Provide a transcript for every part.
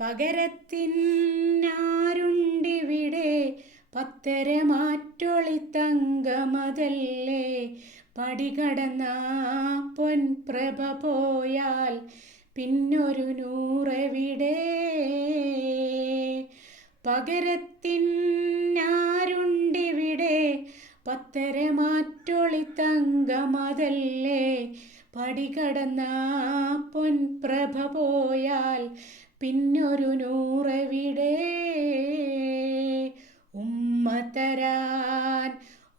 പകരത്തിനാരുണ്ടിവിടെ പത്തര മാറ്റൊളി തങ്കമതല്ലേ? പടികടന്ന പൊൻപ്രഭ പോയാൽ പിന്നൊരു നൂറെവിടെ? മാറ്റൊളി തങ്കമതല്ലേ? പടികടന്ന പൊൻപ്രഭ പോയാൽ പിന്നൊരു നൂറെവിടെ ഉമ്മ തരാൻ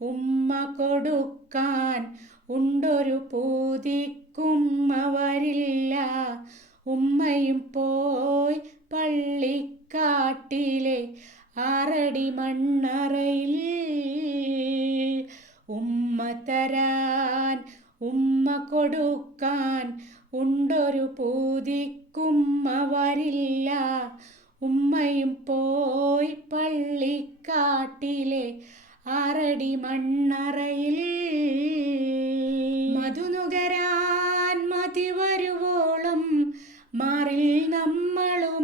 ഉമ്മ കൊടുക്കാൻ ഉണ്ടൊരു പൂതിക്കുമ്മ വരില്ല ഉമ്മയും പോയി പള്ളിക്കാട്ടിലെ ആറടി മണ്ണറയിൽ. ഉമ്മ തരാൻ ഉമ്മ കൊടുക്കാൻ ഉമ്മയും പോയി പള്ളിക്കാട്ടിലെ ആറടി മണ്ണറയിൽ. മധുനുകരാൻ മതി വരുവോളം മാറിൽ നമ്മളുമൂഞ്ഞാലാടി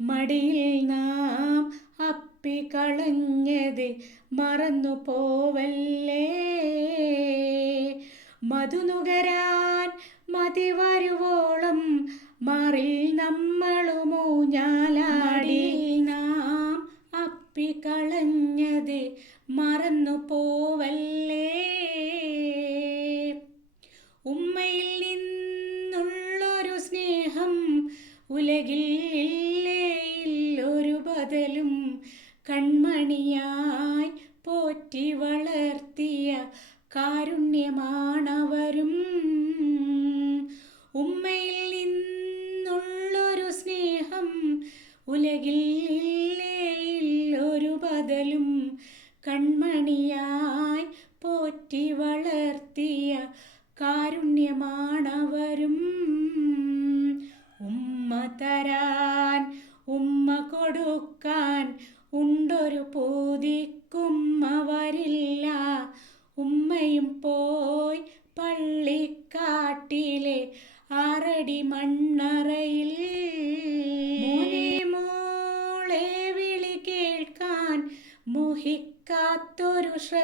മടിയിൽ നാം അപ്പിക്കളഞ്ഞത് മറന്നു പോവല്ലേ. മധുനുകരാൻ മതി വരുവോളം മാറിൽ നമ്മളുമൂഞ്ഞാലാടി നാം അപ്പിക്കളഞ്ഞത് മറന്നു പോവല്ലേ. ഉമ്മയിൽ നിന്നുള്ളൊരു സ്നേഹം ഉലകിൽ ഇല്ലേ? ഇല്ലൊരു ബദലും കൺമണിയായി പോറ്റി വളർത്തിയ ഉലകിൽ ഒരു ബദലും കൺമണിയായി പോറ്റി വളർത്തിയ കാരുണ്യമാണവരും. ഉമ്മ തരാൻ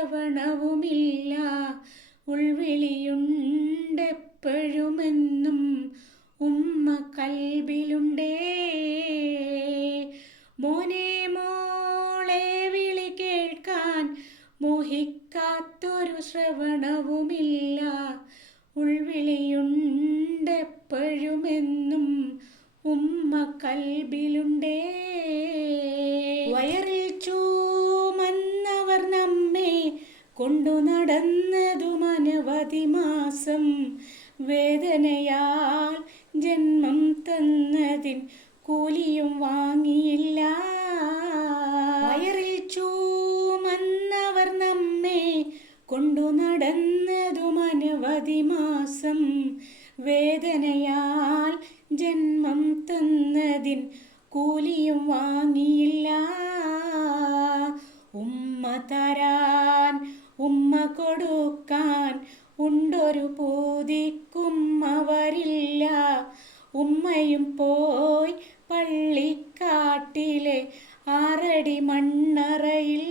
ശ്രവണവുമില്ല ഉൾവിളിയുണ്ടെപ്പോഴുമെന്നും ഉമ്മ കൽബിലുണ്ടേ മോനെ മോളെ വിളി കേൾക്കാൻ മോഹിക്കാത്തൊരു ശ്രവണവുമില്ല. ഉൾവിളിയുണ്ടെപ്പോഴുമെന്നും ഉമ്മ കൽബിലുണ്ടേ വയറിൽ കൊണ്ടു നടന്നതും അനവധി മാസം. വേദനയാൽ ജന്മം തന്നതിൻ കൂലിയും വാങ്ങിയില്ല. വയറിൽ ചൂമന്നവർ നമ്മെ കൊണ്ടു മാസം. വേദനയാൽ ജന്മം തന്നതിൻ കൂലിയും വാങ്ങിയില്ല. ഉമ്മ തരാൻ ഉമ്മ കൊടുക്കാൻ ഉണ്ടൊരു പൂതിക്കുമ്മ വരില്ല ഉമ്മയും പോയി പള്ളിക്കാട്ടിലെ ആറടി മണ്ണറയിൽ.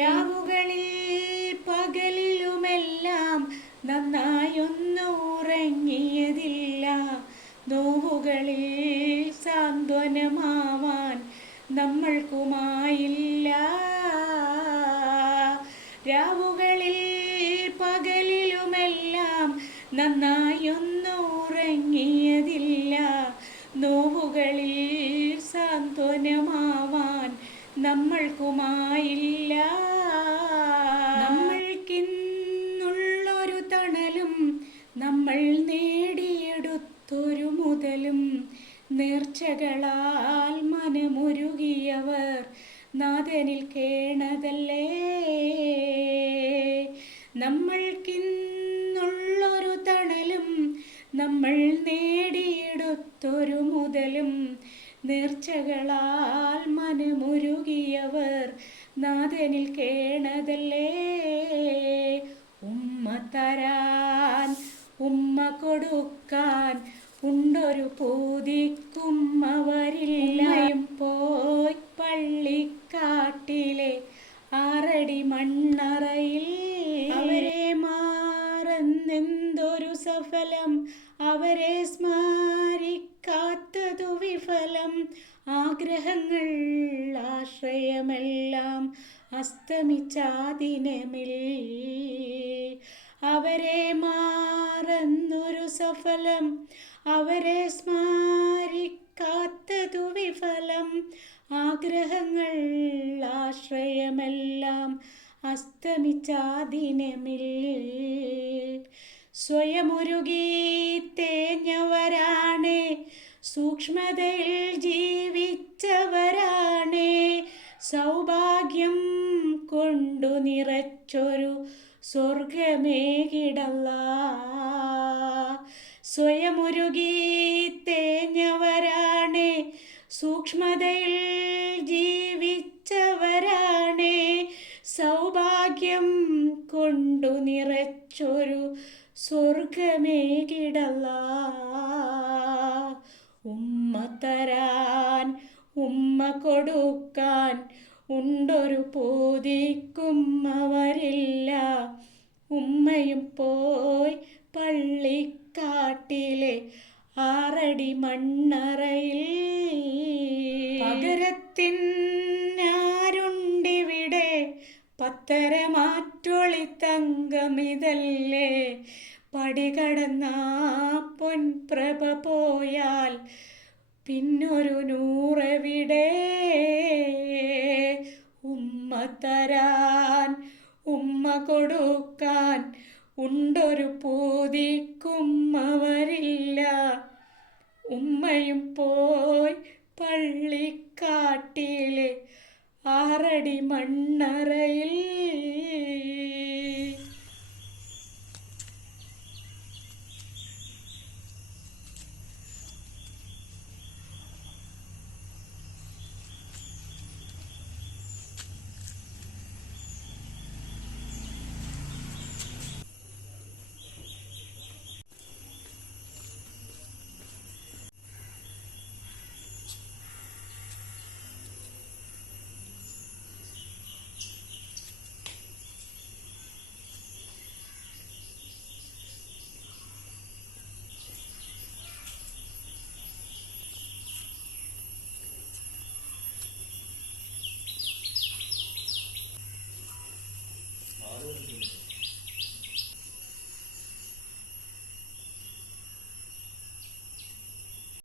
രാവുകളിൽ പകലിലുമെല്ലാം നന്നായൊന്നുറങ്ങിയതില്ല നോവുകളിൽ സാന്ത്വനമാവാൻ നമ്മൾക്കുമായില്ല. രാവുകളിൽ പകലിലുമെല്ലാം നന്നായൊന്നുറങ്ങിയതില്ല നോവുകളിൽ സാന്ത്വനമാവാൻ നമ്മൾക്കുമായില്ല. നമ്മൾക്കിന്നുള്ളൊരു തണലും നമ്മൾ നേടിയെടുത്തൊരു മുതലും നേർച്ചകളാൽ മനമുരുകിയവർ നാഥനിൽ കേണതല്ലേ? നമ്മൾക്കിന്നുള്ളൊരു തണലും നമ്മൾ നേടിയെടുത്തൊരു മുതലും നേർച്ചകളാൽ മനമുരുകിയവർ നാഥനിൽ കേണതല്ലേ? ഉമ്മ തരാൻ ഉമ്മ കൊടുക്കാൻ ഉണ്ടൊരു പൂതിക്കും അവരില്ലയും പോയി ആറടി മണ്ണറയിൽ അവരെ മാറന്നെന്തൊരു സഫലം. അവരെ സ്മാരിക്കാത്തതു വിഫലം. ആഗ്രഹങ്ങൾ ആശ്രയമെല്ലാം അസ്തമിച്ചാദിനമിൽ അവരെ മാറന്നൊരു സഫലം. അവരെ സ്മാരിക്കാത്തതു വിഫലം. ആഗ്രഹങ്ങൾ ആശ്രയമെല്ലാം അസ്തമിച്ചാദിനമിൽ സ്വയമുരുകി തേഞ്ഞവരാണേ സൂക്ഷ്മതയിൽ ജീവിച്ചവരാണേ സൗഭാഗ്യം കൊണ്ടു നിറച്ചൊരു സ്വർഗമേകിടല്ല സ്വയമുരുകി തേഞ്ഞവരാണേ സൂക്ഷ്മതയിൽ ജീവിച്ചവരാണേ സൗഭാഗ്യം കൊണ്ടു നിറച്ചൊരു സ്വർഗമേ കിടല്ല ഉമ്മ തരാൻ ഉമ്മ കൊടുക്കാൻ ഉണ്ടൊരു പോതിക്കും വരില്ല ഉമ്മയും പോയി പള്ളിക്കാട്ടിലെ ആറടി മണ്ണറയിൽ. പകരത്തിനാരുണ്ടിവിടെ പത്തര മാറ്റൊളി തങ്കമിതല്ലേ? പടികടന്ന പൊൻപ്രഭ പോയാൽ പിന്നൊരു നൂറെവിടെ? ഉമ്മ തരാൻ ഉമ്മ കൊടുക്കാൻ ഉണ്ടൊരു പൂതിക്കുമ്മവരില്ല. ഉമ്മയും പോയി പള്ളിക്കാട്ടിലെ ആറടി മണ്ണറയിൽ